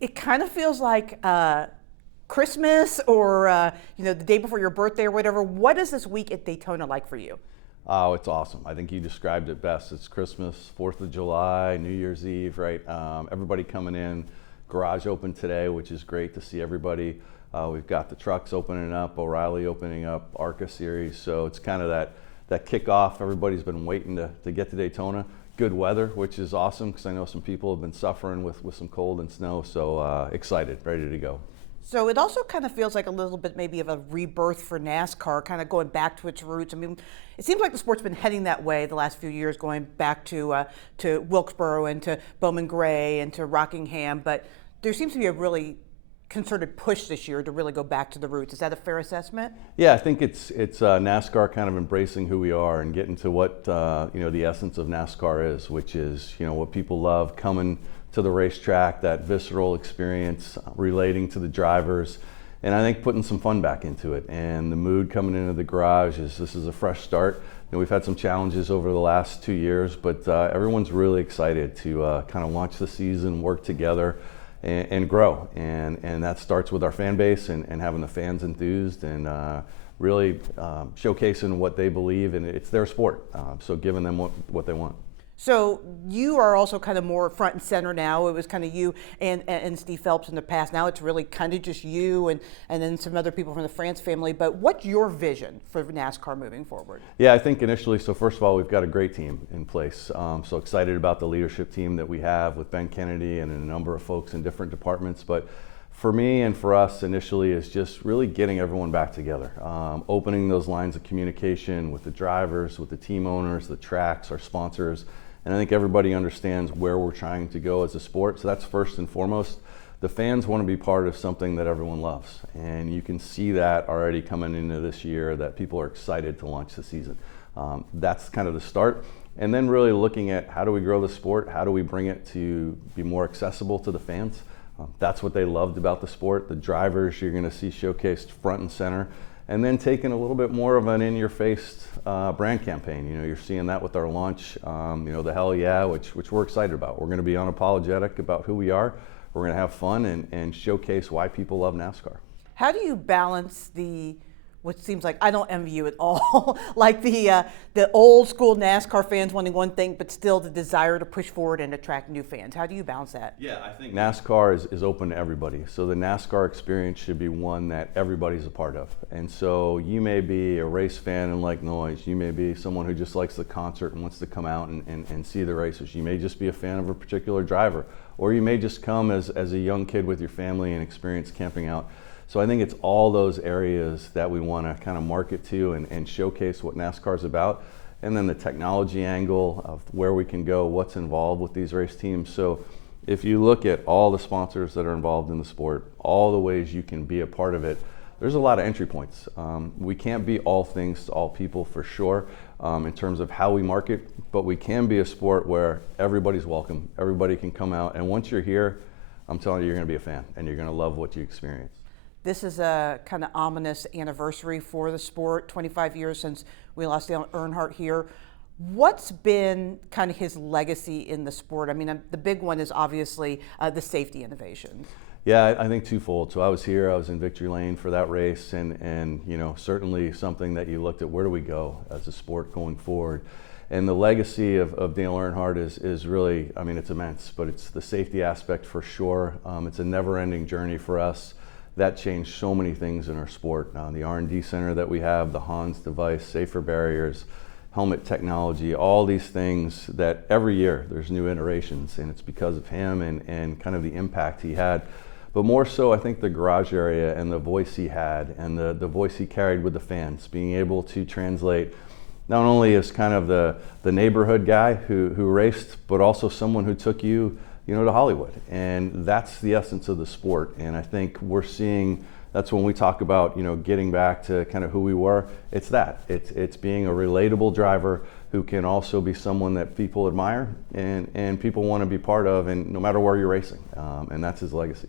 it kind of feels like Christmas or the day before your birthday or whatever. What is this week at Daytona like for you? Oh, it's awesome. I think you described it best. It's Christmas, 4th of July, New Year's Eve, right? Everybody coming in. Garage open today, which is great to see everybody. We've got the trucks opening up, O'Reilly opening up, ARCA Series. So it's kind of that kickoff. Everybody's been waiting to get to Daytona. Good weather, which is awesome because I know some people have been suffering with some cold and snow. So excited, ready to go. So it also kind of feels like a little bit maybe of a rebirth for NASCAR, kind of going back to its roots. I mean, it seems like the sport's been heading that way the last few years, going back to Wilkesboro and to Bowman Gray and to Rockingham. But there seems to be a really concerted push this year to really go back to the roots. Is that a fair assessment? Yeah, I think it's NASCAR kind of embracing who we are and getting to what the essence of NASCAR is, which is what people love, coming to the racetrack, that visceral experience, relating to the drivers, and I think putting some fun back into it. And the mood coming into the garage is this is a fresh start. We've had some challenges over the last 2 years, but everyone's really excited to kind of launch the season, work together, and grow. And that starts with our fan base and having the fans enthused and really showcasing what they believe, and it's their sport. So giving them what they want. So you are also kind of more front and center now. It was kind of you and Steve Phelps in the past. Now it's really kind of just you and then some other people from the France family. But what's your vision for NASCAR moving forward? Yeah, I think initially, so first of all, we've got a great team in place. So excited about the leadership team that we have with Ben Kennedy and a number of folks in different departments. But for me and for us initially is just really getting everyone back together, opening those lines of communication with the drivers, with the team owners, the tracks, our sponsors. And I think everybody understands where we're trying to go as a sport. So that's first and foremost. The fans want to be part of something that everyone loves. And you can see that already coming into this year, that people are excited to launch the season. That's kind of the start. And then really looking at how do we grow the sport? How do we bring it to be more accessible to the fans? That's what they loved about the sport. The drivers you're going to see showcased front and center. And then taking a little bit more of an in-your-face brand campaign. You're seeing that with our launch, the Hell Yeah, which we're excited about. We're going to be unapologetic about who we are. We're going to have fun and showcase why people love NASCAR. How do you balance what seems like, I don't envy you at all, like the old school NASCAR fans wanting one thing, but still the desire to push forward and attract new fans? How do you balance that? Yeah, I think NASCAR is open to everybody. So the NASCAR experience should be one that everybody's a part of. And so you may be a race fan and like noise. You may be someone who just likes the concert and wants to come out and see the races. You may just be a fan of a particular driver. Or you may just come as a young kid with your family and experience camping out. So I think it's all those areas that we want to kind of market to and showcase what NASCAR is about. And then the technology angle of where we can go, what's involved with these race teams. So if you look at all the sponsors that are involved in the sport, all the ways you can be a part of it, there's a lot of entry points. We can't be all things to all people for sure in terms of how we market, but we can be a sport where everybody's welcome, everybody can come out. And once you're here, I'm telling you, you're going to be a fan and you're going to love what you experience. This is a kind of ominous anniversary for the sport, 25 years since we lost Dale Earnhardt here. What's been kind of his legacy in the sport? I mean, the big one is obviously the safety innovations. Yeah, I think twofold. So I was here, I was in victory lane for that race, and certainly something that you looked at, where do we go as a sport going forward? And the legacy of Dale Earnhardt is really, I mean, it's immense, but it's the safety aspect for sure. It's a never-ending journey for us. That changed so many things in our sport. The R&D center that we have, the Hans device, safer barriers, helmet technology, all these things that every year there's new iterations, and it's because of him and kind of the impact he had. But more so, I think the garage area and the voice he had and the voice he carried with the fans, being able to translate not only as kind of the neighborhood guy who raced, but also someone who took you to Hollywood. And that's the essence of the sport. And I think we're seeing, that's when we talk about, getting back to kind of who we were. It's that. It's being a relatable driver who can also be someone that people admire and people want to be part of, and no matter where you're racing. And that's his legacy.